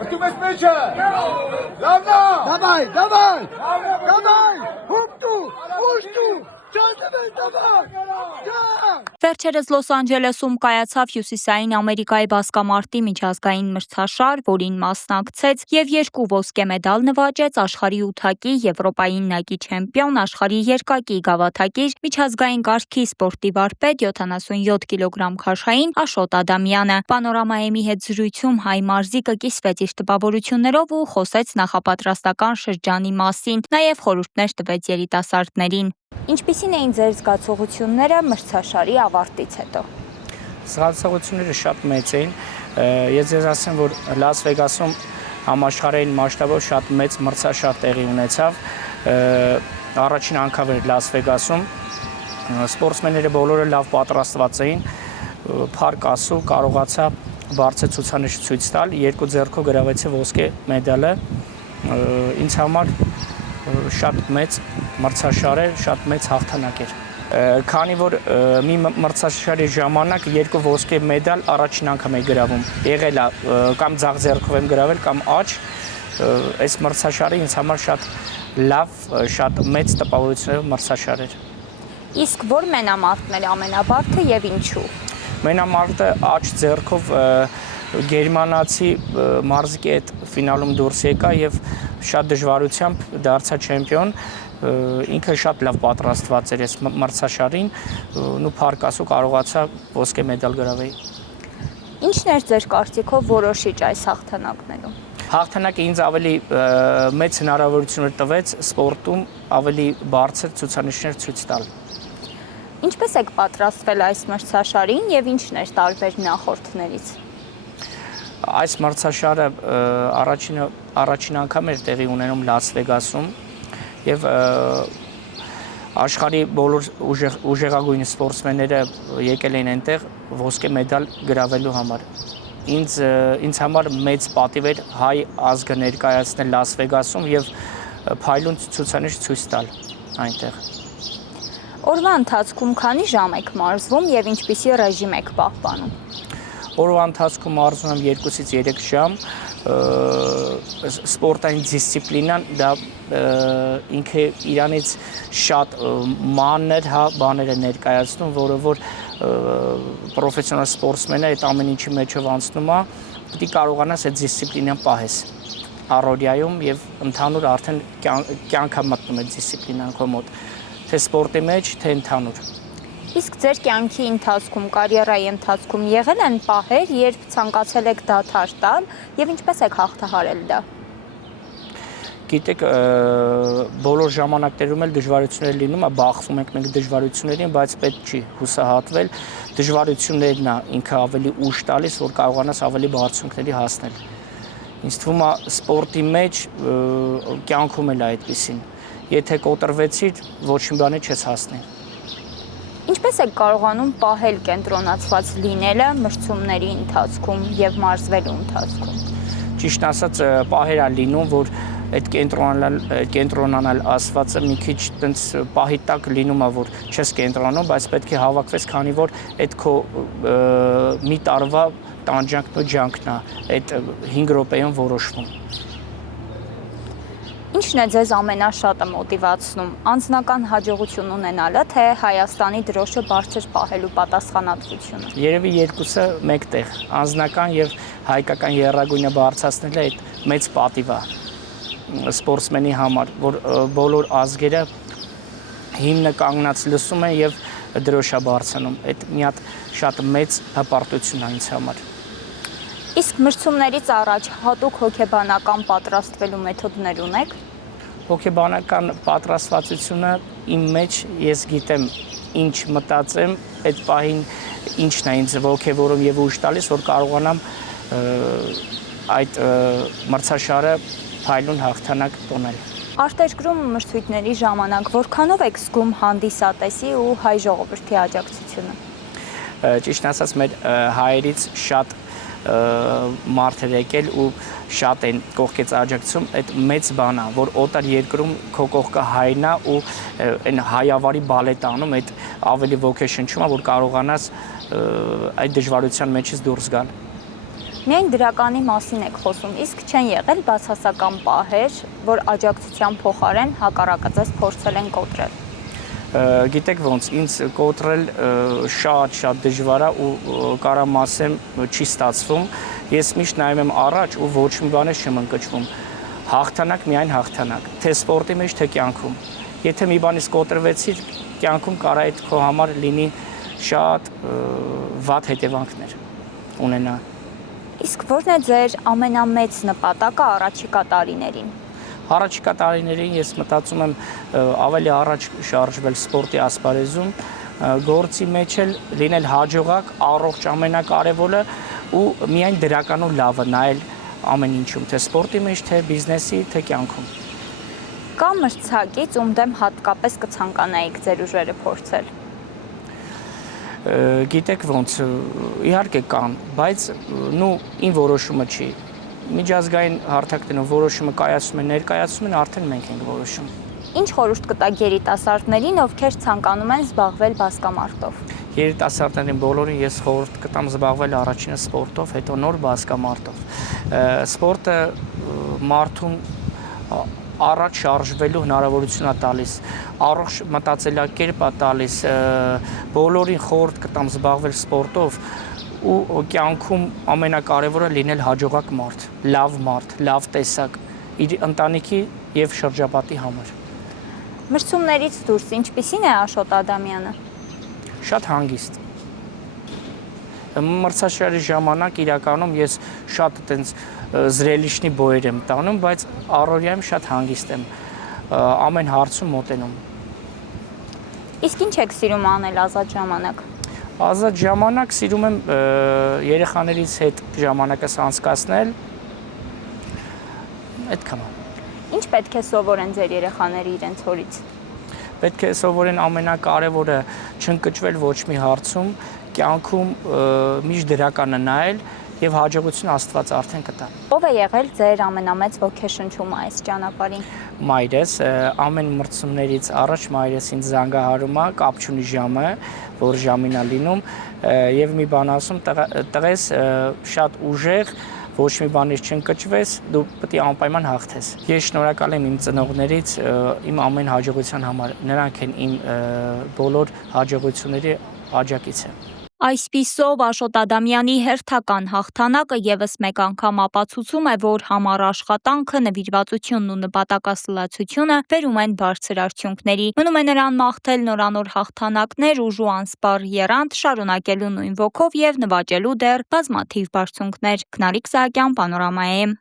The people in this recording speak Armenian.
Մտում ես մեջը։ Լավնա։ Давай. Հուպտու, ուշտու։ Վերջերս Լոս Անջելեսում կայացավ Հյուսիսային Ամերիկայի բասկամարտի միջազգային մրցաշար, որին մասնակցեց եւ 2 ոսկե մեդալ նվաճեց աշխարհի 8-ակի, Եվրոպայի 9-ակի չեմպիոն, աշխարհի երկակի գավաթակիր, միջազգային կարգի սպորտի վարպետ 77 կիլոգրամ քաշային Աշոտ Ադամյանը։ Պանորամայեմի հետ զրույցում հայ մարզիկը կիսվեց իր տպավորություններով ու խոսեց նախապատրաստական շրջանի մասին, նաեւ խորհուրդներ տվեց երիտասարդներին։ Ինչպիսին էին ձեր զգացողությունները մրցաշարի ավարտից հետո։ Զգացողությունները շատ մեծ էին։ Ես ձեզ ասեմ, որ Լաս Վեգասում համաշխարհային մասշտաբով շատ մեծ մրցաշար տեղի ունեցավ։ Առաջին անգամ էր Լաս Վեգասում։ Սպորտսմենները բոլորը լավ պատրաստված էին։ Փառք Աստծո կարողացա բարձր ցուցանիշ ցույց տալ, 2 ձեռքով գրավեցի ոսկե մեդալը։ Ինձ համար շատ մեծ մրցաշար էր, շատ մեծ հաղթանակ էր։ Քանի որ մի մրցաշարի ժամանակ 2 ոսկե մեդալ առաջին անգամ եմ գրավում։ Եղել է կամ ձախ ձեռքով եմ գրավել, կամ աջ։ Այս մրցաշարը ինձ համար շատ լավ, շատ մեծ տպավորություններով մրցաշար էր։ Իսկ որ մենամարտն էր ամենաբարդը եւ ինչու։ Մենամարտը աջ ձեռքով գերմանացի մարզիկի հետ ֆինալում դուրս եկա եւ շատ դժվարությամբ դարձա չեմպիոն։ Ինքը շատ լավ պատրաստված էր այս մրցաշարին, ու փառք Աստծո կարողացա ոսկե մեդալ գրավել։ Ինչն էր ձեր կարծիքով որոշիչ այս հաղթանակներում։ Հաղթանակը ինձ ավելի մեծ հնարավորություններ տվեց սպորտում ավելի բարձր ցուցանիշներ ցույց տալ։ Ինչպես եք պատրաստվել այս մրցաշարին եւ ինչն էր տարբեր նախորդներից։ Այս մրցաշարը առաջին անգամ էր տեղի ունենում Լաս Վեգասում եւ աշխարհի բոլոր ուժեղագույն սպորտսմենները եկել էին այնտեղ ոսկե մեդալ գրավելու համար։ Ինձ համար մեծ պատիվ էր հայ ազգը ներկայացնել Լաս Վեգասում եւ փայլուն ցուցանիշ ցույց տալ այնտեղ։ Օրվա ընթացքում քանի ժամ եք մարզվում եւ ինչպիսի ռեժիմ եք պահպանում։ Օրվա ընթացքում մարզվում եմ 2-ից 3 ժամ։ Սպորտային դիսցիպլինան դա ինքը իրանից շատ մանր բաներ է ներկայացնում, որը որ պրոֆեսիոնալ սպորտսմենը այդ ամեն ինչի մեջով անցնում է, պիտի կարողանաս այդ դիսցիպլինան պահես առօրյայում եւ ընդհանուր արդեն կյանքա մտնում այդ դիսցիպլինան քո մոտ, թե սպորտի մեջ, թե ընդհանուր։ Իսկ ձեր կյանքի ընթացքում, կարիերայի ընթացքում եղել են պահեր, երբ ցանկացել եք դադար տալ եւ ինչպես եք հաղթահարել դա։ Գիտեք, բոլոր ժամանակներում էլ դժվարություններ լինում է, բախվում ենք մենք դժվարություններին, բայց պետք չի հուսահատվել։ Դժվարություններն է ինքը ավելի ուժ տալիս, որ կարողանաս ավելի բարձունքների հասնել։ Ինձ թվում է սպորտի մեջ կյանքում էլ այդպեսին։ Եթե կոտրվեցիր, ոչինչ բանի չես հասնի։ Ինչպես եք կարողանում պահել կենտրոնացված լինելը մրցումների ընթացքում եւ մարզվելու ընթացքում։ Ճիշտ ասած, պահեր է լինում, որ այդ կենտրոնանալ ասվածը մի քիչ տենց պահի տակ լինում է, որ չես կենտրոնանում, բայց պետք է հավաքվես, քանի որ այդ քո մի տարվա տանջանքն ու ջանքն է, այդ 5 րոպեում որոշվում։ Ինչն է ձեզ ամենաշատը մոտիվացնում, անձնական հաջողություն ունենալը, թե Հայաստանի դրոշը բարձր պահելու պատասխանատվությունը։ Երևի երկուսը մեկտեղ, անձնական եւ հայկական եռագույնը բարձրացնելը այդ մեծ պատիվ է սպորտսմենի համար, որ բոլոր ազգերը հիմնը կանգնած լսում են եւ դրոշա բարձրանում։ Այդ մի հատ շատ մեծ հպարտություն է ինձ համար։ Իսկ մրցումներից առաջ հատուկ հոգեբանական պատրաստվելու մեթոդներ ունեք։ Հոգեբանական պատրաստվածությունը իմ մեջ ես գիտեմ ինչ մտածեմ, այդ պահին ինչն է ինձ ոգևորում եւ ուժ տալիս, որ կարողանամ այդ մրցաշարը փայլուն հաղթանակ տոնել։ Արտերկրում մրցույթների ժամանակ որքանով եք զգում հանդիսատեսի ու հայ ժողովրդի աջակցությունը։ Ճիշտ ասած, մեր հայերից շատ մարդեր եկել ու շատ են կողքից աջակցում, այդ մեծ բան է, որ օտար երկրում քո կողքը հայն է ու այն հայավարի բալետ անում, այդ ավելի ոգեշնչում է, որ կարողանաս այդ դժվարության մեջից դուրս գալ։ Միայն դրականի մասին եք խոսում, իսկ չեն եղել բացասական պահեր, որ աջակցության փոխարեն հակառակը ձեզ փորձել են կոտրել։ Գիտեք ոնց, ինձ կոտրել շատ դժվար է ու կարամ ասեմ չի ստացվում։ Ես միշտ նայում եմ առաջ ու ոչ մի բան չեմ ընկճվում։ Հաղթանակ միայն հաղթանակ, թե սպորտի մեջ, թե կյանքում։ Եթե մի բանից կոտրվեցիր, կյանքում կարա այդ քո համար լինի շատ վատ հետևանքներ ունենա։ Իսկ ո՞րն է ձեր ամենամեծ նպատակը առաջիկա տարիներին։ Առաջիկա տարիներին ես մտածում եմ ավելի առաջ շարժվել սպորտի ասպարեզում, գործի մեջ էլ լինել հաջողակ, առողջ ամենակարևորը ու միայն դրական ու լավը նայել ամեն ինչում, թե սպորտի մեջ, թե բիզնեսի, թե կյանքում։ Կա մրցակից, ում դեմ հատկապես կցանկանայիք ձեր ուժերը փորձել։ Գիտեք ոնց, իհարկե կան, բայց իմ որոշումը չի։ Միջազգային հարթակներում որոշումը կայացում են, ներկայացում են, արդեն մենք ենք որոշում։ Ինչ խորհուրդ կտաք երիտասարդներին, ովքեր ցանկանում են զբաղվել բասկամարտով։ Երիտասարդներին բոլորին ես խորհուրդ կտամ զբաղվել առաջինը սպորտով, հետո նոր բասկամարտով։ Սպորտը մարդուն առաջ շարժվելու հնարավորություն է տալիս, առողջ մտածելակերպ է տալիս, բոլորին խորհուրդ կտամ զբաղվել սպորտով ու կյանքում ամենակարևորը լինել հաջողակ մարդ, լավ տեսակ, իր ընտանիքի եւ շրջապատի համար։ Մրցումներից դուրս ինչպիսին է Աշոտ Ադամյանը։ Շատ հանգիստ։ Մրցաշարի ժամանակ իրականում ես շատ այտենց զրելիչնի բոյեր եմ տանում, բայց առօրյայում շատ հանգիստ եմ, ամեն հարցում մոտենում։ Իսկ ինչ եք սիրում անել ազատ ժամանակ։ Ազատ ժամանակ սիրում եմ երեխաներից հետ ժամանակս անցկացնել, այդքան է։ Ինչ պետք է սովորեն ձեր երեխաները իրենց հորից։ Պետք է սովորեն ամենակարևորը չընկճվել ոչ մի հարցում, կյանքում միշտ դրականը նայել եւ հաջողություն Աստված արդեն կտա։ Ո՞վ է եղել ձեր ամենամեծ ոգեշնչումը այս ճանապարհին։ Մայրս, ամեն մրցումներից առաջ մայրս ինձ զանգահարում է, կապ չունի ժամը, որ ժամին է լինում եւ մի բան ասում, տղես շատ ուժեղ, ոչ մի բանից չընկճվես, դու պետք է անպայման հաղթես։ Ես շնորհակալ եմ իմ ծնողներից իմ ամեն հաջողության համար։ Նրանք են իմ բոլոր հաջողությունների աջակիցը։ Այսպիսով Աշոտ Ադամյանի հերթական հաղթանակը եւս մեկ անգամ ապացուցում է, որ համառ աշխատանքը, նվիրվածությունն ու նպատակասլացությունը բերում են բարձր արդյունքների։ Մնում է նրան մաղթել նորանոր հաղթանակներ, ուժ ու անսպառ եռանդ, շարունակելու նույն ոգով եւ նվաճելու դեռ բազմաթիվ բարձունքներ։ Քնարիկ Սահակյան, Պանորամայեմ։